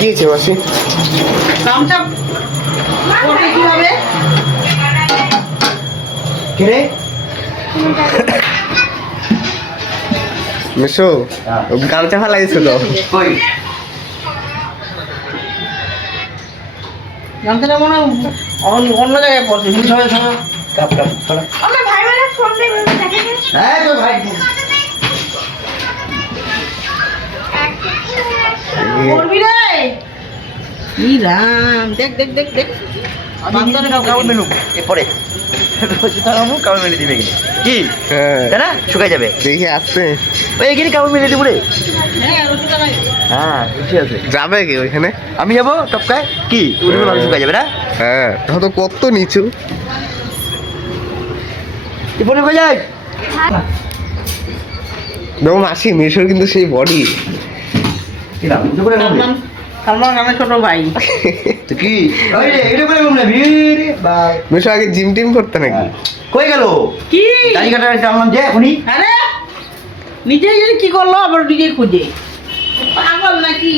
দিয়েছে মাসি কামটা করবে কিভাবে কে মেশো গামছা ফালাইছো তো কই গামছাটা মনে হয় অন্য জায়গায় পড়ছে সবাই সবাই কাপ কাপ ফলা আমার ভাই বলে ফোন দিয়ে দেখে হ্যাঁ তো ভাই করবি রে ই রাম দেখ দেখ দেখ দেখ বান্দরে কাপড় মেনু এরপরে কাপড় মেলে দিবে এখানে কি হ্যাঁ তাই না শুকাই যাবে দেখি আসছে ওই এখানে কাপড় মেলে দিব রে হ্যাঁ রুটিটা নাই হ্যাঁ ঠিক আছে যাবে কি ওইখানে আমি যাবো টপকায় কি উঠে ভালো শুকাই যাবে না হ্যাঁ তো কত নিচু এরপরে কই যাই দেখো মাসি মেশোর কিন্তু সেই বডি কি নাম উঠে পড়ে সালমান সালমান খানের ছোট ভাই তো কি ওই রে এটা করে বললে ভিড় বাই মেশো আগে জিম টিম করতে নাকি কই গেল কি দাড়ি কাটা টানলাম যে এখনই আরে নিজেই জানি কি করলো আবার নিজেই খুঁজে পাগল নাকি